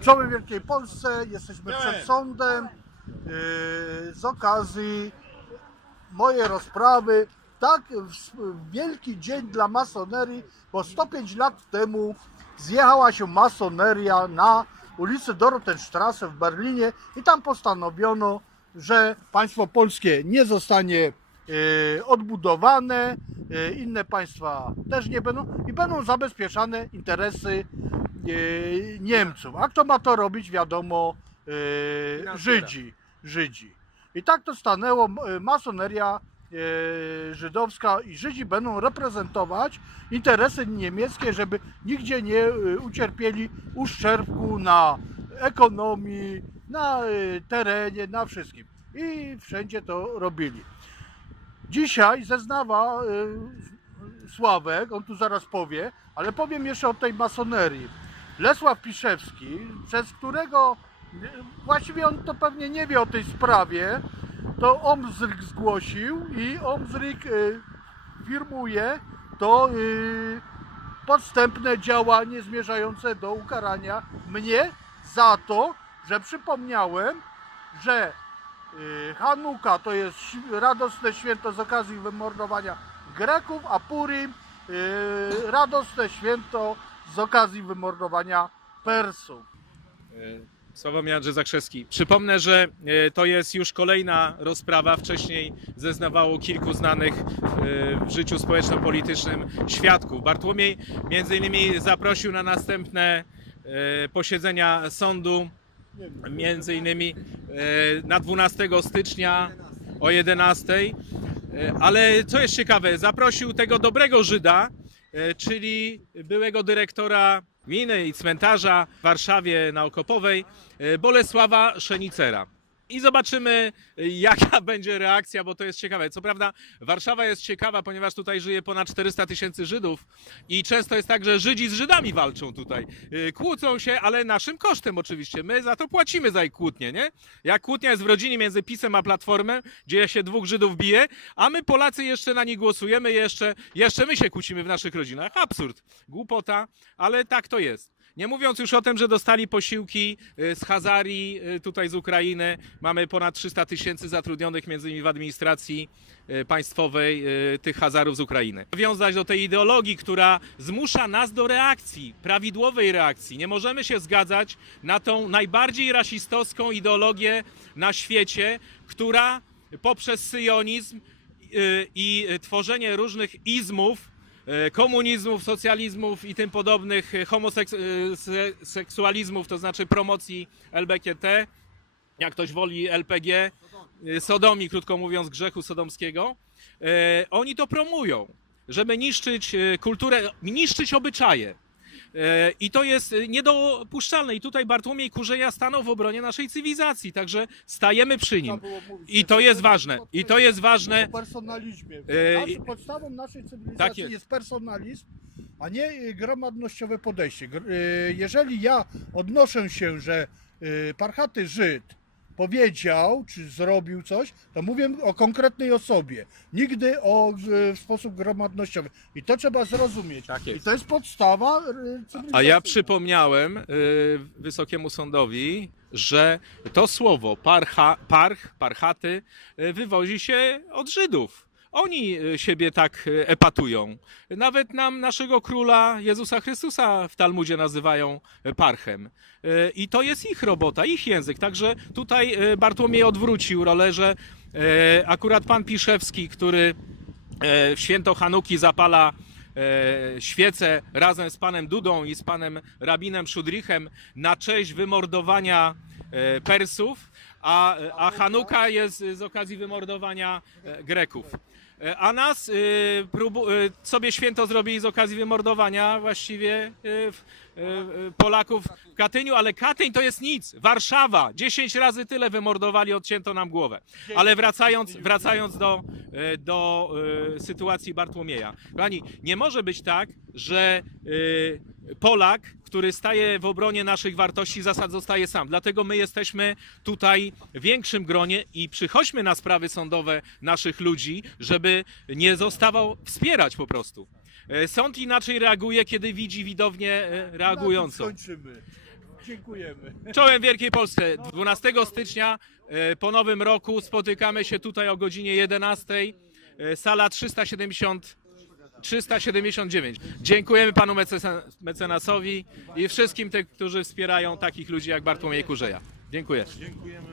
Czołem Wielkiej Polsce, jesteśmy przed sądem yy, z okazji mojej rozprawy. Tak, wielki dzień dla masonerii, bo 105 lat temu zjechała się masoneria na ulicy Dorotenstrasse w Berlinie i tam postanowiono, że państwo polskie nie zostanie e, odbudowane, e, inne państwa też nie będą i będą zabezpieczane interesy Niemców. A kto ma to robić? Wiadomo, e. Żydzi. Żydzi. I tak to stanęło. e, Masoneria e, żydowska i Żydzi będą reprezentować interesy niemieckie, żeby nigdzie nie e, ucierpieli uszczerbku na ekonomii, na e, terenie, na wszystkim. I wszędzie to robili. Dzisiaj zeznawa Sławek, on tu zaraz powie, ale powiem jeszcze o tej masonerii. Lesław Piszewski, przez którego y, właściwie on to pewnie nie wie o tej sprawie, to Omzryk zgłosił i Omzryk y, firmuje to y, podstępne działanie zmierzające do ukarania mnie za to, że przypomniałem, że y, Hanuka to jest radosne święto z okazji wymordowania Greków, a Purim y, radosne święto z okazji wymordowania Persów. E, Sławomir Andrzej Zakrzewski. Przypomnę, że e, to jest już kolejna rozprawa. Wcześniej zeznawało kilku znanych e, w życiu społeczno-politycznym świadków. Bartłomiej między innymi zaprosił na następne posiedzenia sądu, między innymi na 12 stycznia o 11. E, Ale co jest ciekawe, zaprosił tego dobrego Żyda, czyli byłego dyrektora gminy i cmentarza w Warszawie na Okopowej, e, Bolesława Szenicera. I zobaczymy, e, jaka będzie reakcja, bo to jest ciekawe. Co prawda, Warszawa jest ciekawa, ponieważ tutaj żyje ponad 400 tysięcy Żydów i często jest tak, że Żydzi z Żydami walczą tutaj. E, Kłócą się, ale naszym kosztem oczywiście. My za to płacimy za ich kłótnie, nie? Jak kłótnia jest w rodzinie między PiSem a Platformą, gdzie się dwóch Żydów bije, a my Polacy jeszcze na nich głosujemy, jeszcze, jeszcze my się kłócimy w naszych rodzinach. Absurd, głupota, ale tak to jest. Nie mówiąc już o tym, że dostali posiłki y, z Hazarii, y, tutaj z Ukrainy. Mamy ponad 300 tysięcy zatrudnionych między innymi w administracji y, państwowej tych Hazarów z Ukrainy. Wiązać do tej ideologii, która zmusza nas do reakcji, prawidłowej reakcji. Nie możemy się zgadzać na tą najbardziej rasistowską ideologię na świecie, która poprzez syjonizm i tworzenie różnych izmów, komunizmów, socjalizmów i tym podobnych homoseksualizmów, to znaczy promocji LBGT, jak ktoś woli LPG, e, sodomii, krótko mówiąc, grzechu sodomskiego. E, Oni to promują, żeby niszczyć e, kulturę, niszczyć obyczaje. E, I to jest e, niedopuszczalne. I tutaj Bartłomiej Kurzeja stanął w obronie naszej cywilizacji, także stajemy przy nim. I to jest ważne. I to jest ważne. O personalizmie. E, podstawą naszej cywilizacji Tak jest. jest. personalizm, a nie y, gromadnościowe podejście. Jeżeli ja odnoszę się, że parchaty Żyd powiedział, czy zrobił coś, to mówię o konkretnej osobie. Nigdy o, y, w sposób gromadnościowy. I to trzeba zrozumieć. Tak jest. I to jest podstawa cywilizacyjna. A ja przypomniałem y, Wysokiemu Sądowi, że to słowo parcha, parch, parchaty y, wywozi się od Żydów. Oni y, siebie tak y, epatują. Nawet nam naszego króla Jezusa Chrystusa w Talmudzie nazywają y, parchem. I to jest ich robota, ich język. Także tutaj Bartłomiej odwrócił rolę, że akurat pan Piszewski, który w święto Hanuki zapala świecę razem z panem Dudą i z panem rabinem Szudrichem na cześć wymordowania Persów, a, a Hanuka jest z okazji wymordowania e, Greków. E, A nas y, próbu, y, sobie święto zrobili z okazji wymordowania właściwie y, y, y, Polaków w Katyniu, ale Katyń to jest nic. Warszawa, 10 razy tyle wymordowali, odcięto nam głowę. Ale wracając, wracając do, e, do e, sytuacji Bartłomieja. Kochani, nie może być tak, że e, Polak, który staje w obronie naszych wartości, zasad zostaje sam. Dlatego my jesteśmy tutaj w większym gronie i przychodźmy na sprawy sądowe naszych ludzi, żeby nie zostawał wspierać po prostu. E, Sąd inaczej reaguje, kiedy widzi widownię e, reagującą. Skończymy. Dziękujemy. Czołem Wielkiej Polsce. 12 stycznia e, po nowym roku spotykamy się tutaj o godzinie 11. e, Sala 370. 379. Dziękujemy panu mecenasowi i wszystkim tym, którzy wspierają takich ludzi jak Bartłomiej Kurzeja. Dziękuję. Dziękujemy